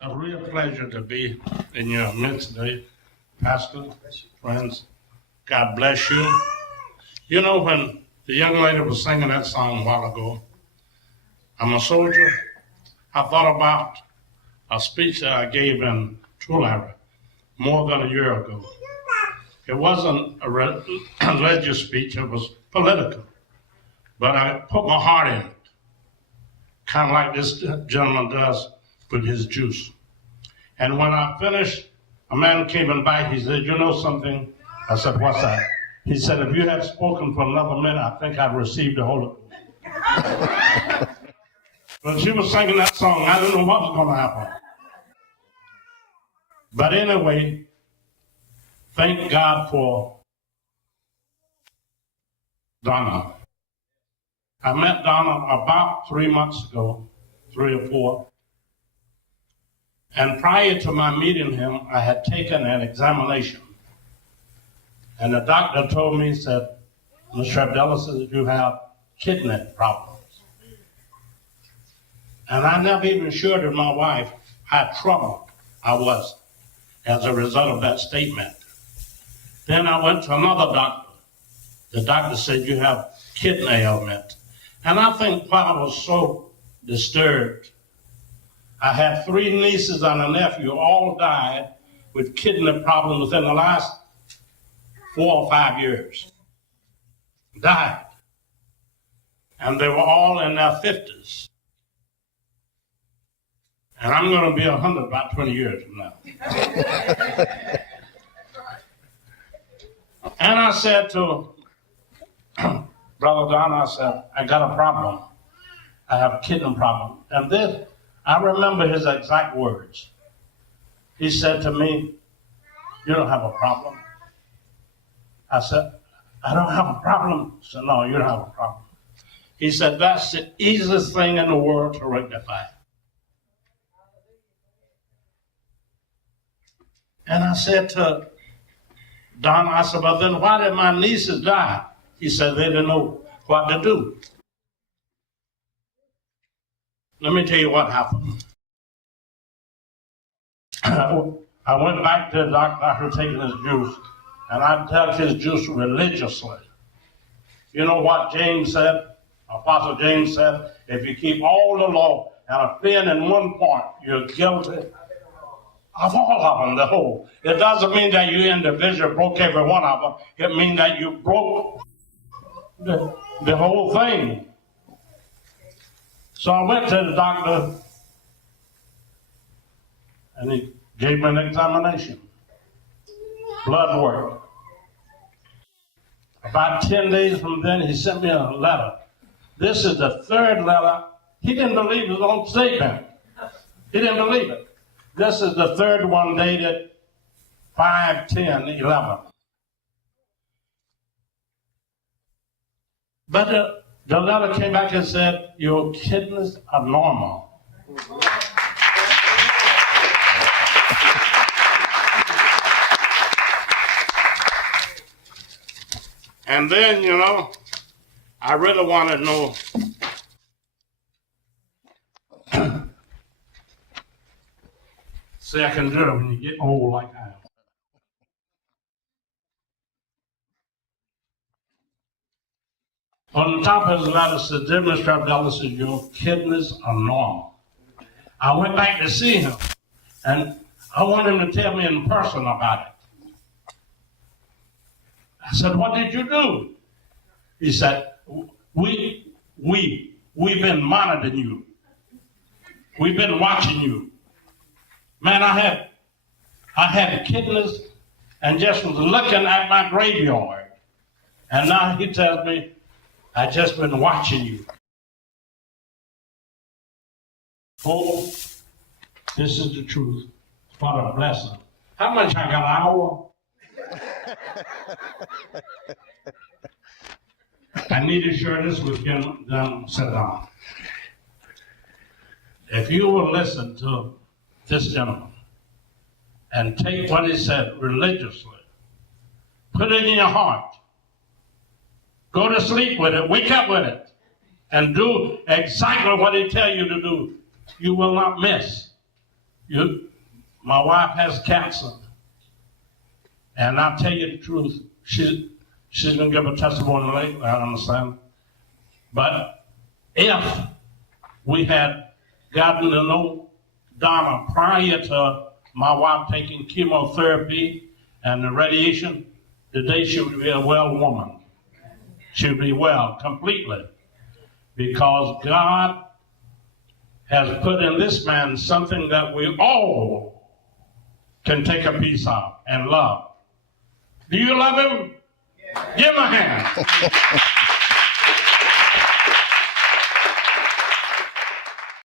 A real pleasure to be in your midst today, Pastor, friends. God bless you. You know, when the young lady was singing that song a while ago, I'm a soldier, I thought about a speech that I gave in Tulare more than a year ago. It wasn't a religious speech, it was political. But I put my heart in it, kind of like this gentleman does with his juice. And when I finished, a man came in back, he said, "You know something?" I said, "What's that?" He said, "If you had spoken for another minute, I think I'd received the Holy Ghost." When she was singing that song, I didn't know what was going to happen. But anyway, thank God for Donna. I met Donna about 3 months ago, 3 or 4. And prior to my meeting him, I had taken an examination. And the doctor told me, he said, "Mr. Abdelaziz, you have kidney problems." And I never even shared with my wife how troubled I was as a result of that statement. Then I went to another doctor. The doctor said, "You have kidney ailment." And I think why I was so disturbed, I had 3 nieces and a nephew, all died with kidney problems within the last 4 or 5 years. Died. And they were all in their 50s. And I'm going to be 100 about 20 years from now. And I said to Brother Don, I said, "I got a problem. I have a kidney problem." And then I remember his exact words. He said to me, "You don't have a problem." I said, "I don't have a problem." He said, "No, you don't have a problem." He said, "That's the easiest thing in the world to rectify." And I said to Don, I said, "But then why did my nieces die?" He said, "They didn't know what to do." Let me tell you what happened. I went back to the doctor after taking his juice, and I took his juice religiously. You know what James said? Apostle James said, "If you keep all the law and offend in one point, you're guilty of all of them, the whole." It doesn't mean that you individually broke every one of them. It means that you broke the whole thing. So I went to the doctor, and he gave me an examination, blood work. About 10 days from then, he sent me a letter. This is the 3rd letter. He didn't believe his own statement. He didn't believe it. This is the 3rd one dated 5/10/11. But the letter came back and said, "Your kidneys are normal." And then, you know, I really want to know see, I can do it when you get old like I am. On the top of his letter said, "Dear Mr. Abdelaziz, your kidneys are normal." I went back to see him, and I wanted him to tell me in person about it. I said, "What did you do?" He said, We've been monitoring you. We've been watching you." Man, I had kidneys and just was looking at my graveyard. And now he tells me, "I just been watching you." Oh, this is the truth. What a blessing. How much I got? An hour? I need to share this with you. Then sit down. If you will listen to this gentleman and take what he said religiously, put it in your heart, go to sleep with it, wake up with it, and do exactly what he tells you to do, you will not miss. My wife has cancer. And I'll tell you the truth, she's going to give a testimony later, I understand. But if we had gotten to know Donna prior to my wife taking chemotherapy and the radiation, today she would be a well woman. She would be well completely. Because God has put in this man something that we all can take a piece of and love. Do you love him? Yeah. Give him a hand.